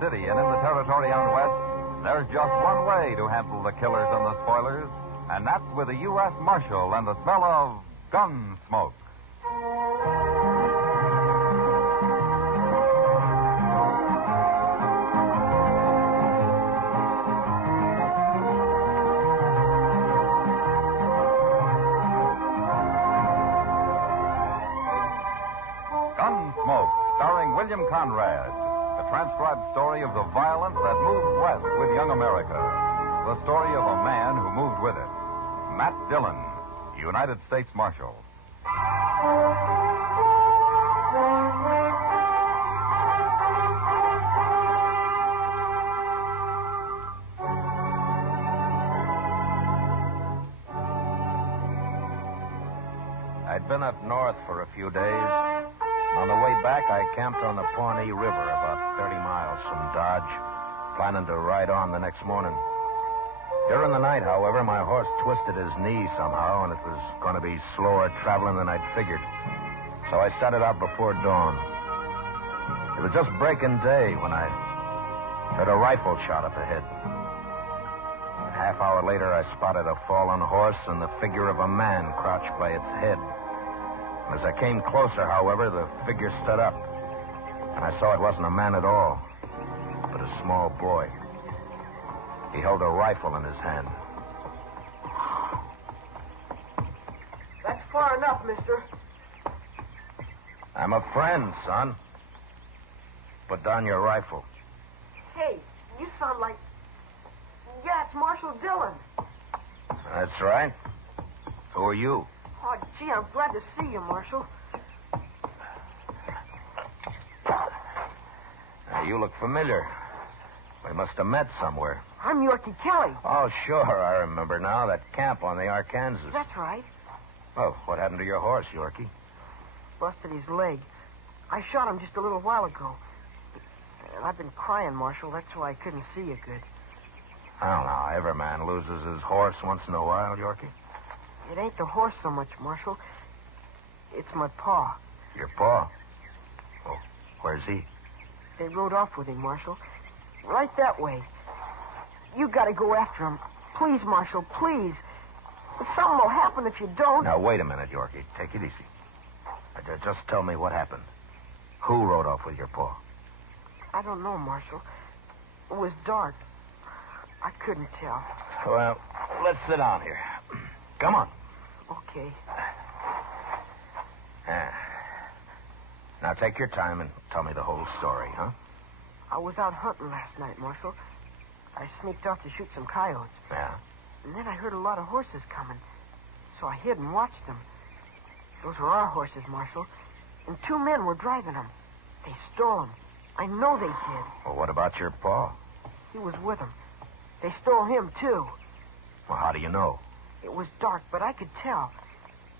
city and in the territory out west, there's just one way to handle the killers and the spoilers, and that's with a U.S. Marshal and the smell of Gunsmoke. Gunsmoke, starring William Conrad. The transcribed story of the violence that moved west with young America. The story of a man who moved with it. Matt Dillon, United States Marshal. I'd been up north for a few days. On the way back, I camped on the Pawnee River about 30 miles from Dodge, planning to ride on the next morning. During the night, however, my horse twisted his knee somehow, and it was going to be slower traveling than I'd figured. So I started out before dawn. It was just breaking day when I heard a rifle shot up ahead. A half hour later, I spotted a fallen horse and the figure of a man crouched by its head. As I came closer, however, the figure stood up, and I saw it wasn't a man at all, but a small boy. He held a rifle in his hand. That's far enough, mister. I'm a friend, son. Put down your rifle. Hey, you sound like... Yeah, it's Marshal Dillon. That's right. Who are you? Oh, gee, I'm glad to see you, Marshal. Now, you look familiar. We must have met somewhere. I'm Yorkie Kelly. Oh, sure, I remember now. That camp on the Arkansas. That's right. Oh, what happened to your horse, Yorkie? Busted his leg. I shot him just a little while ago. And I've been crying, Marshal. That's why I couldn't see you good. I don't know. Every man loses his horse once in a while, Yorkie. It ain't the horse so much, Marshal. It's my paw. Your paw? Well, where's he? They rode off with him, Marshal. Right that way. You gotta go after him. Please, Marshal, please. Something will happen if you don't. Now, wait a minute, Yorkie. Take it easy. Just tell me what happened. Who rode off with your paw? I don't know, Marshal. It was dark. I couldn't tell. Well, let's sit down here. Come on. Okay. Now, take your time and tell me the whole story, huh? I was out hunting last night, Marshal. I sneaked off to shoot some coyotes. Yeah? And then I heard a lot of horses coming. So I hid and watched them. Those were our horses, Marshal. And 2 men were driving them. They stole them. I know they did. Well, what about your paw? He was with them. They stole him, too. Well, how do you know? It was dark, but I could tell.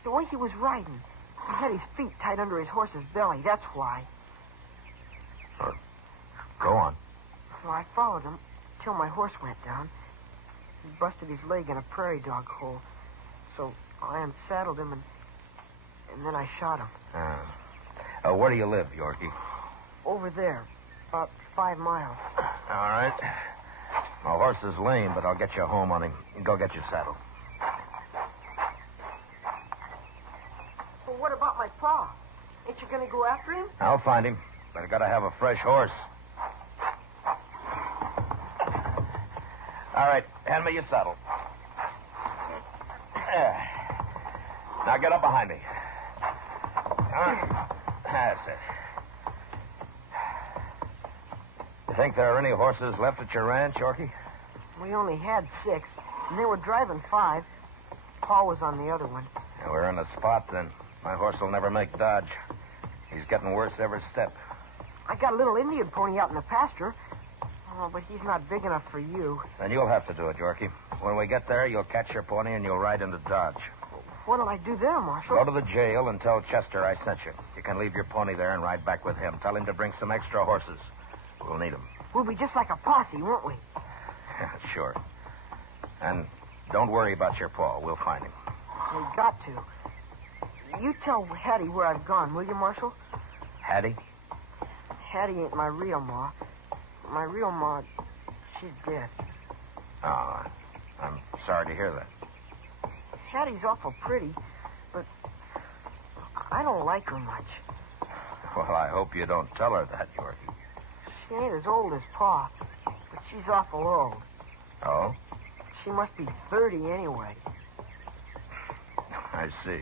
The way he was riding. He had his feet tied under his horse's belly. That's why. Go on. So I followed him till my horse went down. He busted his leg in a prairie dog hole. So I unsaddled him and then I shot him. Where do you live, Yorkie? Over there. About 5 miles. All right. My horse is lame, but I'll get you home on him. Go get your saddle. Well, what about my paw? Ain't you going to go after him? I'll find him, but I gotta have a fresh horse. All right, hand me your saddle. Now get up behind me. That's it. You think there are any horses left at your ranch, Yorkie? We only had 6, and they were driving 5. Paul was on the other one. Yeah, we're in a spot, then. My horse will never make Dodge. He's getting worse every step. I got a little Indian pony out in the pasture. Oh, but he's not big enough for you. Then you'll have to do it, Yorkie. When we get there, you'll catch your pony and you'll ride into Dodge. What'll I do there, Marshal? Go to the jail and tell Chester I sent you. You can leave your pony there and ride back with him. Tell him to bring some extra horses. We'll need them. We'll be just like a posse, won't we? Yeah, sure. And don't worry about your paw. We'll find him. We got to. You tell Hattie where I've gone, will you, Marshal? Hattie? Hattie ain't my real ma. My real ma, she's dead. Oh, I'm sorry to hear that. Hattie's awful pretty, but I don't like her much. Well, I hope you don't tell her that, Yorkie. She ain't as old as Pa, but she's awful old. Oh? She must be 30 anyway. I see.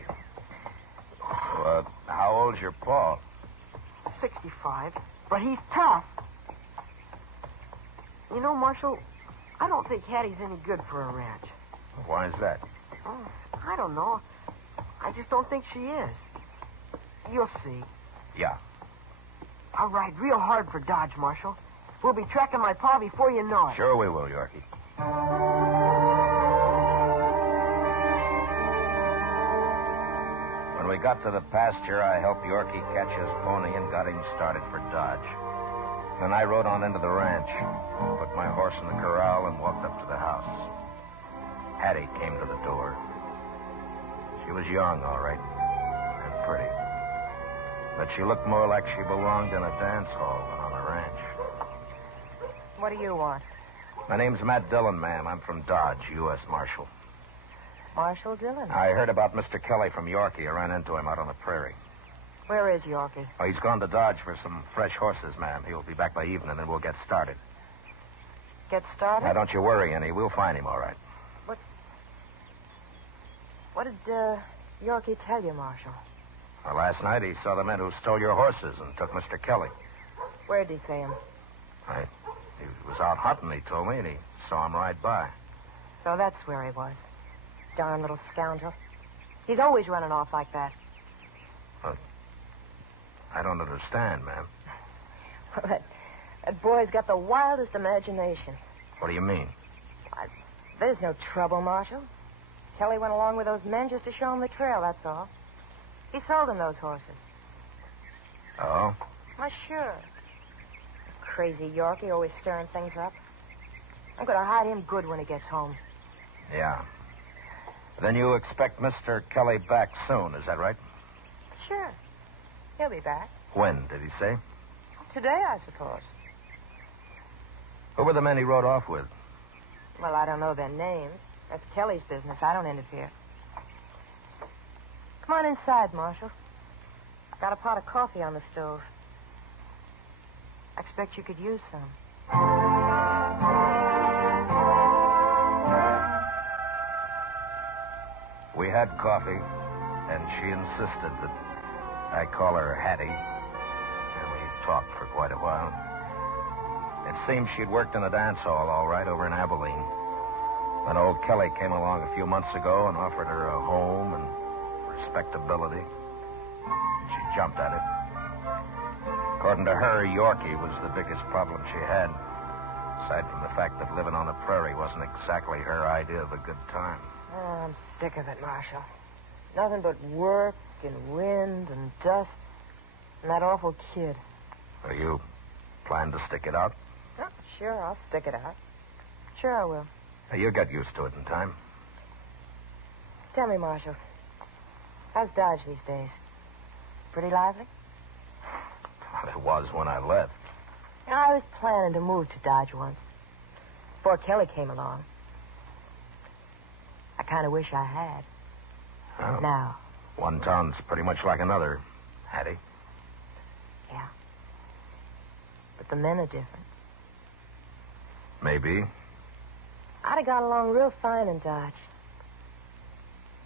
Well, how old's your pa? 65, but he's tough. You know, Marshal, I don't think Hattie's any good for a ranch. Why is that? Oh, I don't know. I just don't think she is. You'll see. Yeah. I'll ride real hard for Dodge, Marshal. We'll be tracking my pa before you know it. Sure we will, Yorkie. When we got to the pasture, I helped Yorkie catch his pony and got him started for Dodge. Then I rode on into the ranch, put my horse in the corral, and walked up to the house. Hattie came to the door. She was young, all right, and pretty. But she looked more like she belonged in a dance hall than on a ranch. What do you want? My name's Matt Dillon, ma'am. I'm from Dodge, U.S. Marshal. Marshal Dillon? I heard about Mr. Kelly from Yorkie. I ran into him out on the prairie. Where is Yorkie? Oh, he's gone to Dodge for some fresh horses, ma'am. He'll be back by evening, and we'll get started. Get started? Now, don't you worry any. We'll find him all right. What did Yorkie tell you, Marshal? Well, last night he saw the men who stole your horses and took Mr. Kelly. Where'd he see him? He was out hunting, he told me, and he saw him ride by. So that's where he was. Darn little scoundrel. He's always running off like that. Well, I don't understand, ma'am. Well, that boy's got the wildest imagination. What do you mean? There's no trouble, Marshal. Kelly went along with those men just to show him the trail, that's all. He sold him those horses. Oh? Why, sure. Crazy Yorkie, always stirring things up. I'm going to hide him good when he gets home. Yeah. Then you expect Mr. Kelly back soon, is that right? Sure. He'll be back. When, did he say? Today, I suppose. Who were the men he rode off with? Well, I don't know their names. That's Kelly's business. I don't interfere. Come on inside, Marshal. I've got a pot of coffee on the stove. I expect you could use some. We had coffee, and she insisted that I call her Hattie, and we talked for quite a while. It seemed she'd worked in a dance hall, all right, over in Abilene. Then old Kelly came along a few months ago and offered her a home and respectability. She jumped at it. According to her, Yorkie was the biggest problem she had, aside from the fact that living on the prairie wasn't exactly her idea of a good time. Oh, I'm sick of it, Marshal. Nothing but work and wind and dust and that awful kid. Are you planning to stick it out? Oh, sure, I'll stick it out. Sure I will. You'll get used to it in time. Tell me, Marshal, how's Dodge these days? Pretty lively? It was when I left. I was planning to move to Dodge once, before Kelly came along. I kind of wish I had. Oh. Now. One town's pretty much like another, Hattie. Yeah. But the men are different. Maybe. I'd have got along real fine in Dodge.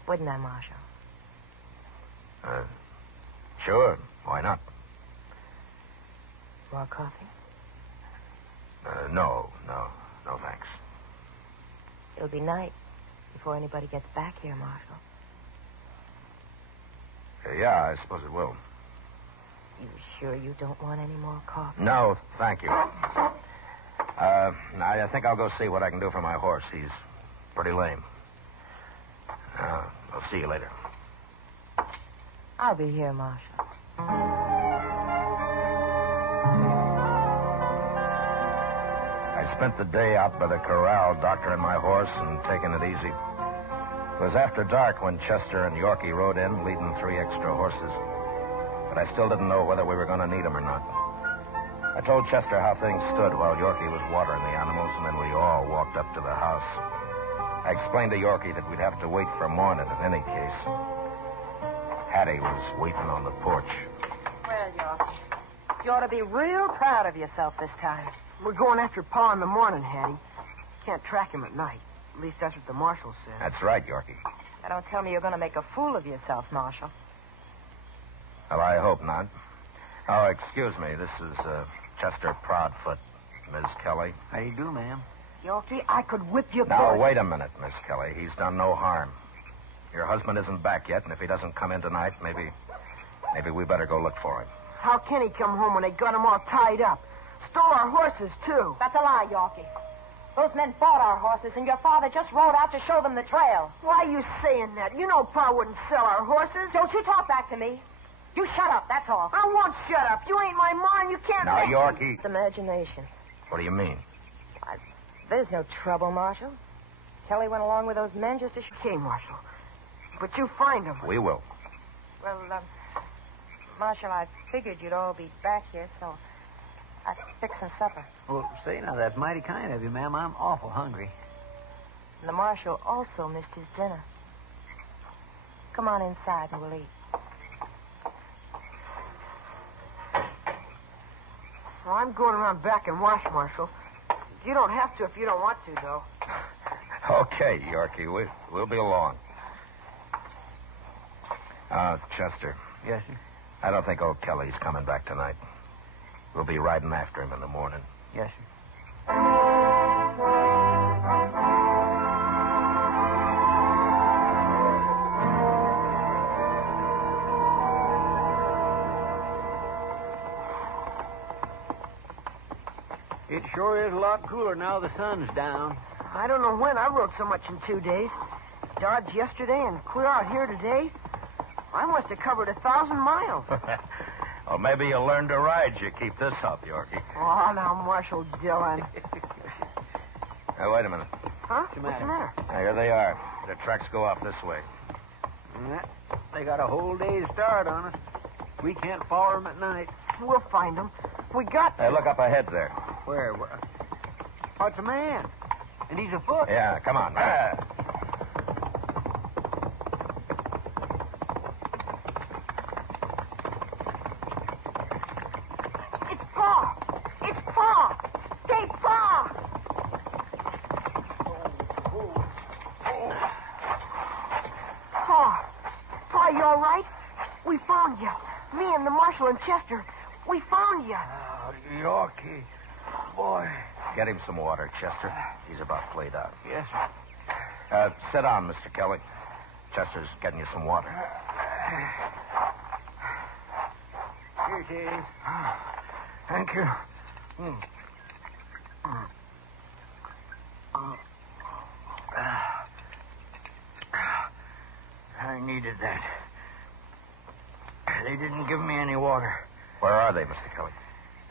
Wouldn't I, Marshal? Sure. Why not? More coffee? No, thanks. It'll be night before anybody gets back here, Marshal. Yeah, I suppose it will. You sure you don't want any more coffee? No, thank you. I think I'll go see what I can do for my horse. He's pretty lame. I'll see you later. I'll be here, Marshal. I spent the day out by the corral doctoring my horse and taking it easy. It was after dark when Chester and Yorkie rode in, leading 3 extra horses. But I still didn't know whether we were going to need them or not. I told Chester how things stood while Yorkie was watering the animals, and then we all walked up to the house. I explained to Yorkie that we'd have to wait for morning in any case. Hattie was waiting on the porch. Well, Yorkie, you ought to be real proud of yourself this time. We're going after Pa in the morning, Hattie. Can't track him at night. At least that's what the marshal said. That's right, Yorkie. Now, don't tell me you're going to make a fool of yourself, Marshal. Well, I hope not. Oh, excuse me. This is Chester Proudfoot, Miss Kelly. How you do, ma'am? Yorkie, I could whip you. Now, wait a minute, Miss Kelly. He's done no harm. Your husband isn't back yet, and if he doesn't come in tonight, maybe we better go look for him. How can he come home when they got him all tied up? Stole our horses, too. That's a lie, Yorkie. Those men bought our horses, and your father just rode out to show them the trail. Why are you saying that? You know Pa wouldn't sell our horses. Don't you talk back to me. You shut up, that's all. I won't shut up. You ain't my mom. You can't Now, make me. Yorkie. It's imagination. What do you mean? There's no trouble, Marshal. Kelly went along with those men just to... Okay, Marshal. But you find them. We will. Well, Marshal, I figured you'd all be back here, so I fixed some supper. Well, say, now, that's mighty kind of you, ma'am. I'm awful hungry. And the Marshal also missed his dinner. Come on inside and we'll eat. Well, I'm going around back and wash, Marshal. You don't have to if you don't want to, though. Okay, Yorkie. We'll be along. Chester. Yes, sir? I don't think old Kelly's coming back tonight. We'll be riding after him in the morning. Yes, sir. It sure is a lot cooler now the sun's down. I don't know when I rode so much in 2 days. Dodge yesterday and clear out here today. I must have covered 1,000 miles. Well, maybe you'll learn to ride. You keep this up, Yorkie. Oh, now, Marshal Dillon. Hey, wait a minute. Huh? the What's the matter? matter? Here they are. The tracks go off this way. Yeah, they got a whole day's start on us. We can't follow them at night. We'll find them. We got to. Hey, look up ahead there. Where? What's a man? And he's afoot. Yeah, come on. It's Pa! It's Pa! Hey, Pa! Pa, you all right? We found you. Me and the Marshal and Chester. We found you. Oh, Yorkie. Boy. Get him some water, Chester. He's about played out. Yes, sir. Sit down, Mr. Kelly. Chester's getting you some water. Here it is. Thank you. I needed that. They didn't give me any water. Where are they, Mr. Kelly?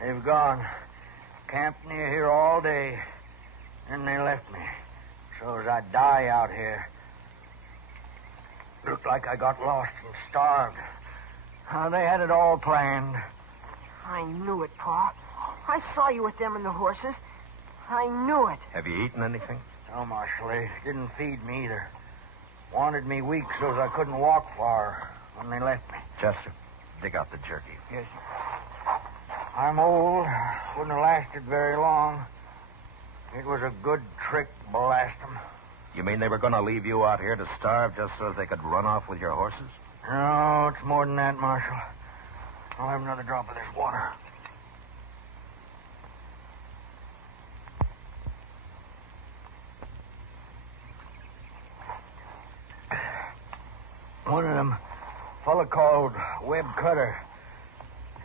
They've gone. Camped near here all day. Then they left me. So as I'd die out here. Looked like I got lost and starved. They had it all planned. I knew it, Pa. I saw you with them and the horses. I knew it. Have you eaten anything? No, Marshal, they didn't feed me either. Wanted me weak so as I couldn't walk far when they left me. Chester, dig out the jerky. Yes, sir. I'm old. Wouldn't have lasted very long. It was a good trick, blast 'em. You mean they were going to leave you out here to starve just so they could run off with your horses? No, it's more than that, Marshal. I'll have another drop of this water. One of them, fella called Webb Cutter.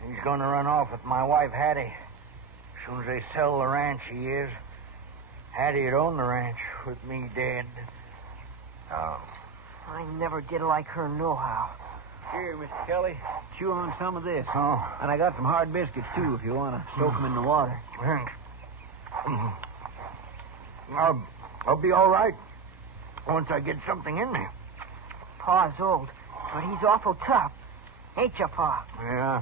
He's going to run off with my wife, Hattie. As soon as they sell the ranch, he is. Hattie'd own the ranch with me dead. Oh. I never did like her nohow. Here, Mr. Kelly. Chew on some of this. Oh. And I got some hard biscuits, too, if you want to soak them in the water. Thanks. I'll be all right once I get something in me. Pa's old, but he's awful tough. Ain't you, Pa? Yeah.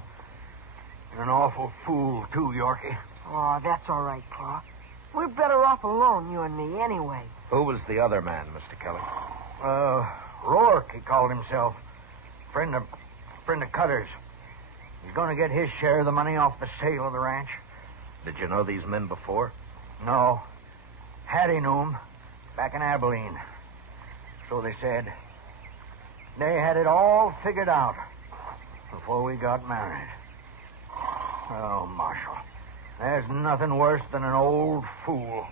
You're an awful fool, too, Yorkie. Oh, that's all right, Pa. We're better off alone, you and me, anyway. Who was the other man, Mr. Kelly? Rourke, he called himself. Friend of Cutter's. He's going to get his share of the money off the sale of the ranch. Did you know these men before? No. Hattie knew him back in Abilene. So they said. They had it all figured out before we got married. Oh, Marshal, there's nothing worse than an old fool.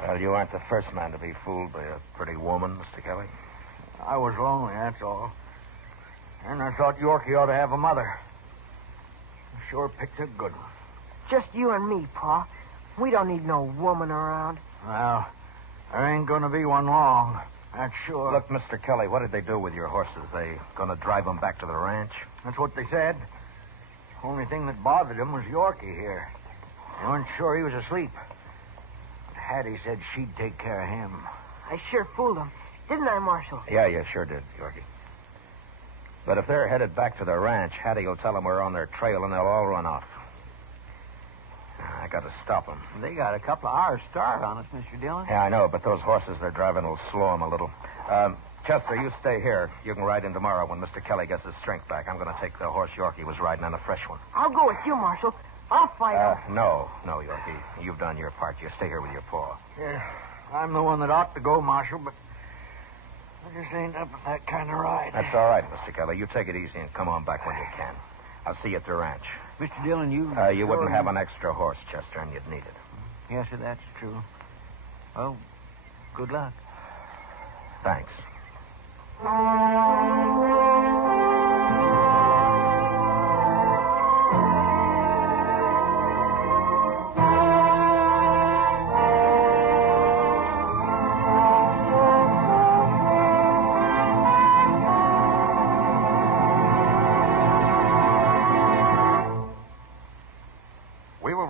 Well, you aren't the first man to be fooled by a pretty woman, Mr. Kelly. I was lonely, that's all. And I thought Yorkie ought to have a mother. Sure picked a good one. Just you and me, Pa. We don't need no woman around. Well, there ain't going to be one long. That's sure. Look, Mr. Kelly, what did they do with your horses? They going to drive them back to the ranch? That's what they said. Only thing that bothered him was Yorkie here. They weren't sure he was asleep. But Hattie said she'd take care of him. I sure fooled them. Didn't I, Marshal? Yeah, you sure did, Yorkie. But if they're headed back to the ranch, Hattie will tell them we're on their trail and they'll all run off. I got to stop them. They got a couple of hours start on us, Mr. Dillon. Yeah, I know, but those horses they're driving will slow them a little. Chester, you stay here. You can ride in tomorrow when Mr. Kelly gets his strength back. I'm going to take the horse Yorkie was riding on a fresh one. I'll go with you, Marshal. I'll fight him. No, Yorkie. You've done your part. You stay here with your paw. Yeah, I'm the one that ought to go, Marshal, but I just ain't up with that kind of ride. That's all right, Mr. Kelly. You take it easy and come on back when you can. I'll see you at the ranch. Mr. Dillon, you wouldn't have an extra horse, Chester, and you'd need it. Yes, sir, that's true. Well, good luck. Thanks.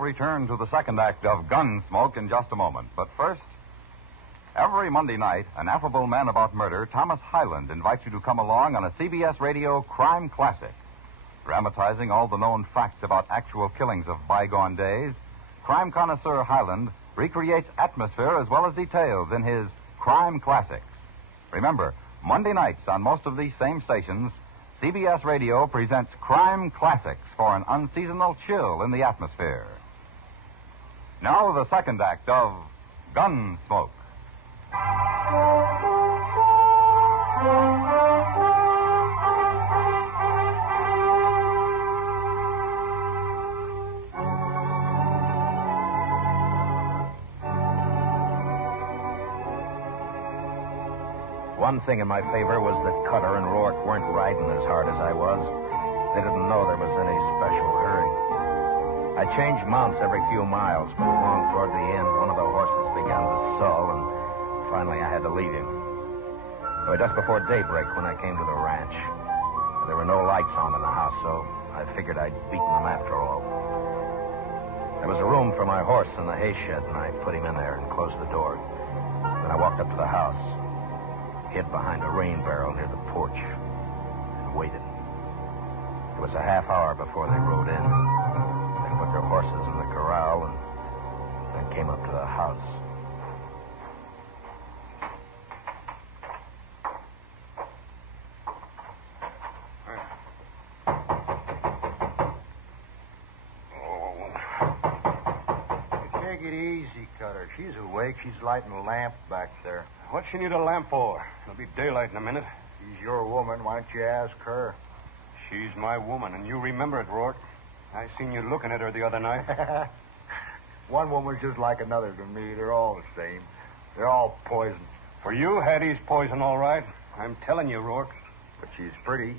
Return to the second act of Gunsmoke in just a moment. But first, every Monday night, an affable man about murder, Thomas Hyland, invites you to come along on a CBS Radio crime classic. Dramatizing all the known facts about actual killings of bygone days, crime connoisseur Hyland recreates atmosphere as well as details in his crime classics. Remember, Monday nights on most of these same stations, CBS Radio presents crime classics for an unseasonal chill in the atmosphere. Now, the second act of Gunsmoke. One thing in my favor was that Cutter and Rourke weren't riding as hard as I was. They didn't know there was any special hurry. I changed mounts every few miles, but along toward the end, one of the horses began to sull, and finally I had to leave him. It was just before daybreak when I came to the ranch. There were no lights on in the house, so I figured I'd beaten them after all. There was a room for my horse in the hay shed, and I put him in there and closed the door. Then I walked up to the house, hid behind a rain barrel near the porch, and waited. It was a half hour before they rode in. They put their horses in the corral and then came up to the house. Take it easy, Cutter. She's awake. She's lighting a lamp back there. What's she need a lamp for? It'll be daylight in a minute. She's your woman. Why don't you ask her? She's my woman, and you remember it, Rourke. I seen you looking at her the other night. One woman's just like another to me. They're all the same. They're all poison. For you, Hattie's poison, all right. I'm telling you, Rourke. But she's pretty.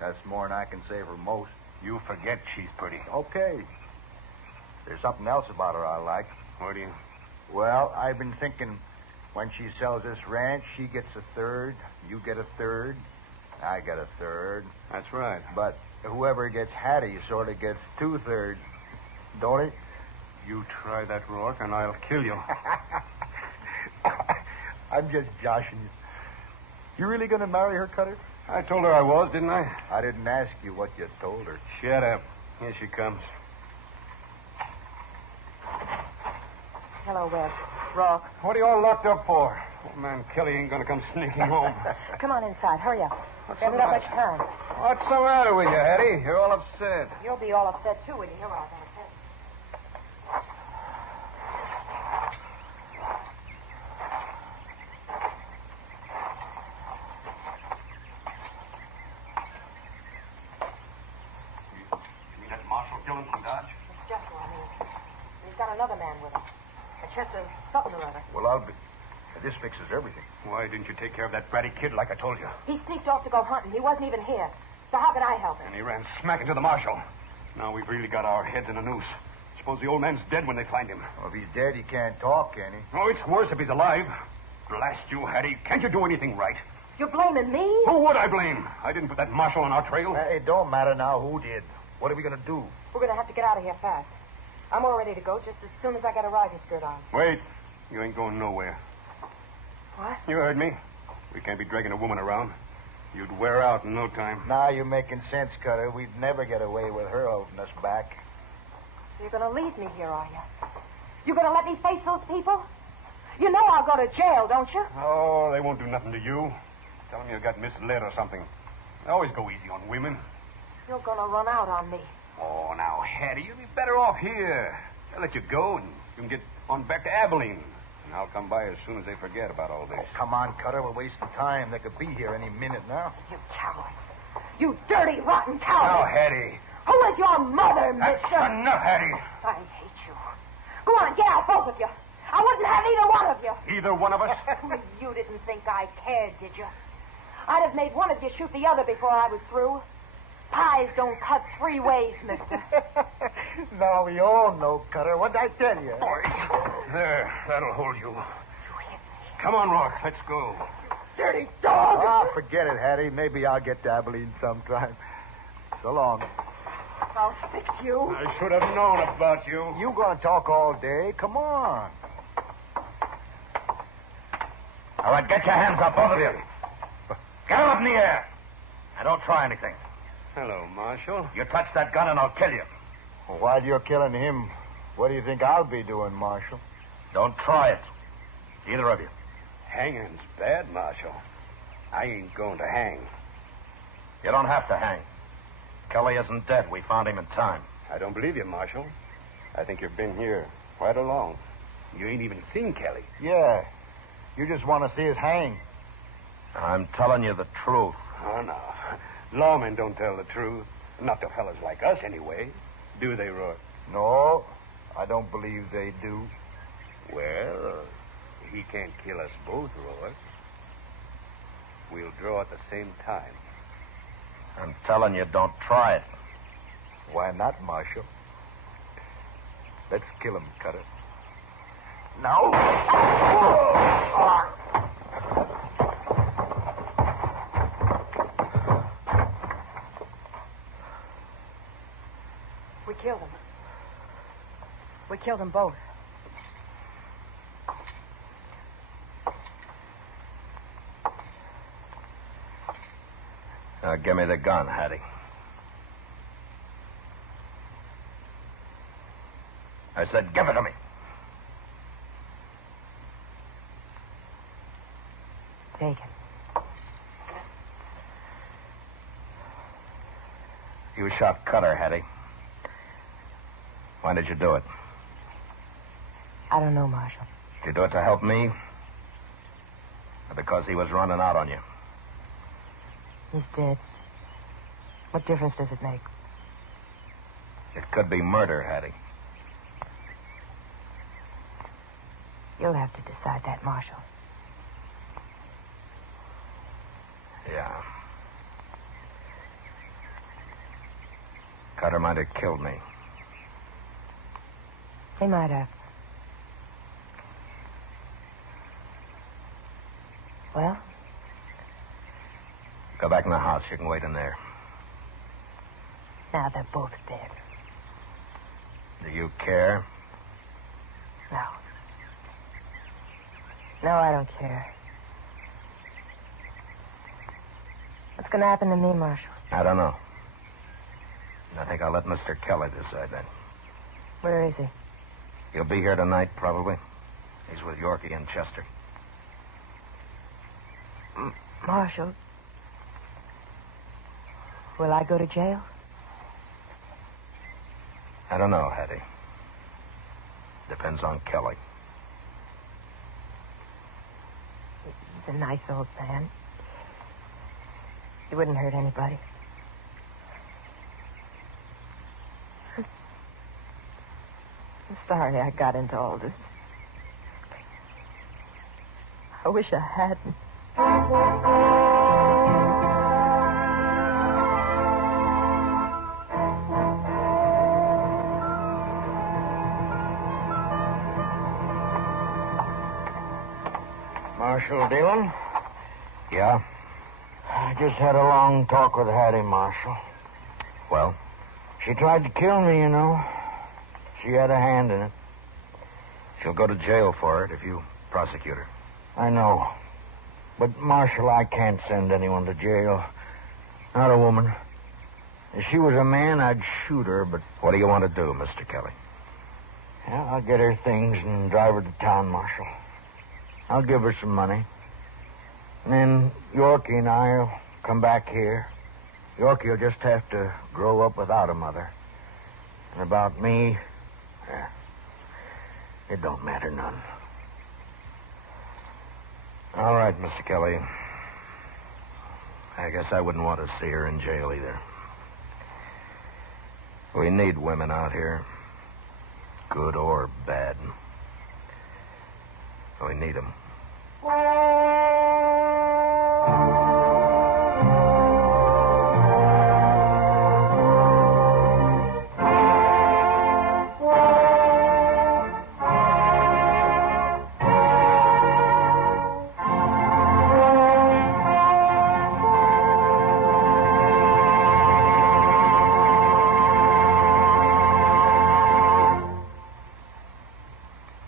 That's more than I can say for most. You forget she's pretty. Okay. There's something else about her I like. What do you... Well, I've been thinking when she sells this ranch, she gets a third, you get a third, I get a third. That's right. But whoever gets Hattie sort of gets 2/3, don't it? You try that, Rourke, and I'll kill you. I'm just joshing you. You really going to marry her, Cutter? I told her I was, didn't I? I didn't ask you what you told her. Shut up. Here she comes. Hello, Webb. Rock. What are you all locked up for? Old man Kelly ain't gonna come sneaking home. Come on inside. Hurry up. What's We haven't the got much matter? time. What's the matter with you, Hetty? You're all upset. You'll be all upset, too, when you hear what I'm going to tell you. You mean that Marshal Dillon from Dodge? It's just what I mean. He's got another man with him. A Chester something or other. Well, I'll be... This fixes everything. Why didn't you take care of that bratty kid like I told you? He sneaked off to go hunting. He wasn't even here. So how could I help him? And he ran smack into the Marshal. Now we've really got our heads in a noose. Suppose the old man's dead when they find him. Well, if he's dead, he can't talk, can he? Oh, it's worse if he's alive. Blast you, Hattie. Can't you do anything right? You're blaming me? Who would I blame? I didn't put that Marshal on our trail. It don't matter now who did. What are we going to do? We're going to have to get out of here fast. I'm all ready to go just as soon as I get a riding skirt on. Wait. You ain't going nowhere. What? You heard me. We can't be dragging a woman around. You'd wear out in no time. Now you're making sense, Cutter. We'd never get away with her holding us back. So you're going to leave me here, are you? You're going to let me face those people? You know I'll go to jail, don't you? Oh, they won't do nothing to you. Tell them you got misled or something. They always go easy on women. You're going to run out on me. Oh, now, Hattie, you'd be better off here. They'll let you go, and you can get on back to Abilene. And I'll come by as soon as they forget about all this. Oh, come on, Cutter. We're wasting time. They could be here any minute now. You coward. You dirty, rotten Now, coward. Hattie. Who is your mother, That's mister? enough, Hattie. I hate you. Go on, get out, both of you. I wouldn't have either one of you. Either one of us? You didn't think I cared, did you? I'd have made one of you shoot the other before I was through. Pies don't cut three ways, mister. Now we all know, Cutter. What'd I tell you? There, that'll hold you. You hit me. Come on, Rock, let's go. Dirty dog. Ah, forget it, Hattie. Maybe I'll get to Abilene sometime. So long. I'll fix you. I should have known about you. You gonna talk all day? Come on. All right, get your hands up, both of you. Get them up in the air. And don't try anything. Hello, Marshal. You touch that gun and I'll kill you. While you're killing him, what do you think I'll be doing, Marshal? Don't try it. Either of you. Hanging's bad, Marshal. I ain't going to hang. You don't have to hang. Kelly isn't dead. We found him in time. I don't believe you, Marshal. I think you've been here quite along. You ain't even seen Kelly. Yeah. You just want to see us hang. I'm telling you the truth. Oh, no. Lawmen don't tell the truth. Not to fellas like us, anyway. Do they, Roy? No, I don't believe they do. Well, he can't kill us both, Roy. We'll draw at the same time. I'm telling you, don't try it. Why not, Marshal? Let's kill him, Cutter. No. We killed him. We killed them both. Now, give me the gun, Hattie. I said, give it to me. Take it. You shot Cutter, Hattie. Why did you do it? I don't know, Marshal. Did you do it to help me? Or because he was running out on you? He's dead. What difference does it make? It could be murder, Hattie. You'll have to decide that, Marshal. Yeah. Cutter might have killed me. He might have. Well? Go back in the house. You can wait in there. Now they're both dead. Do you care? No. No, I don't care. What's going to happen to me, Marshal? I don't know. I think I'll let Mr. Kelly decide that. Where is he? He'll be here tonight, probably. He's with Yorkie and Chester. Marshal, will I go to jail? I don't know, Hattie. Depends on Kelly. He's a nice old man. He wouldn't hurt anybody. I'm sorry I got into all this. I wish I hadn't. Marshal Dillon? Yeah? I just had a long talk with Hattie, Marshal. Well? She tried to kill me, you know. She had a hand in it. She'll go to jail for it if you prosecute her. I know. But, Marshal, I can't send anyone to jail. Not a woman. If she was a man, I'd shoot her, but... What do you want to do, Mr. Kelly? Yeah, I'll get her things and drive her to town, Marshal. I'll give her some money. And then Yorkie and I'll come back here. Yorkie will just have to grow up without a mother. And about me, it don't matter none. All right, Mr. Kelly. I guess I wouldn't want to see her in jail either. We need women out here. Good or bad. We need them.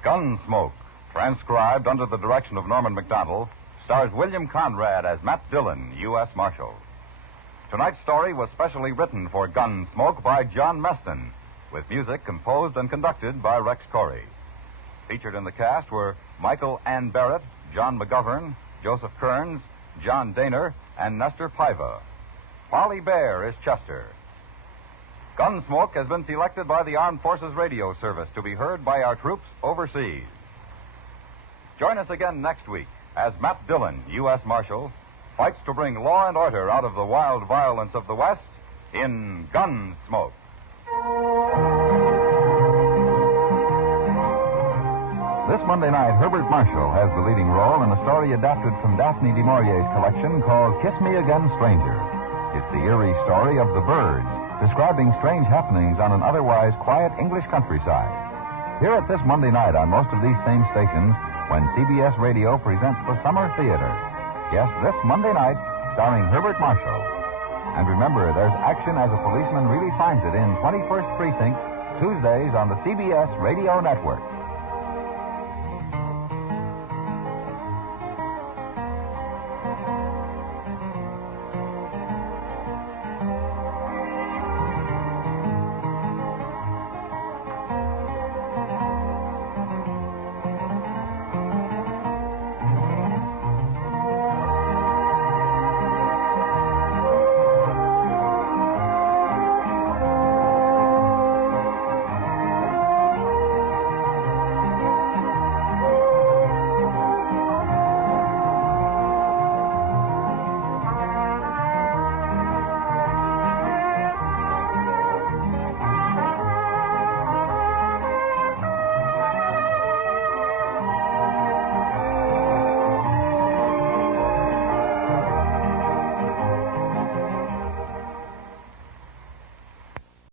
Gunsmoke, transcribed under the direction of Norman McDonald, stars William Conrad as Matt Dillon, U.S. Marshal. Tonight's story was specially written for Gunsmoke by John Meston, with music composed and conducted by Rex Corey. Featured in the cast were Michael Ann Barrett, John McGovern, Joseph Kearns, John Daner, and Nestor Paiva. Polly Bear is Chester. Gunsmoke has been selected by the Armed Forces Radio Service to be heard by our troops overseas. Join us again next week as Matt Dillon, U.S. Marshal, fights to bring law and order out of the wild violence of the West in Gunsmoke. This Monday night, Herbert Marshall has the leading role in a story adapted from Daphne du Maurier's collection called Kiss Me Again, Stranger. It's the eerie story of the birds, describing strange happenings on an otherwise quiet English countryside. Hear it this Monday night on most of these same stations when CBS Radio presents the Summer Theater. Yes, this Monday night, starring Herbert Marshall. And remember, there's action as a policeman really finds it in 21st Precinct, Tuesdays on the CBS Radio Network.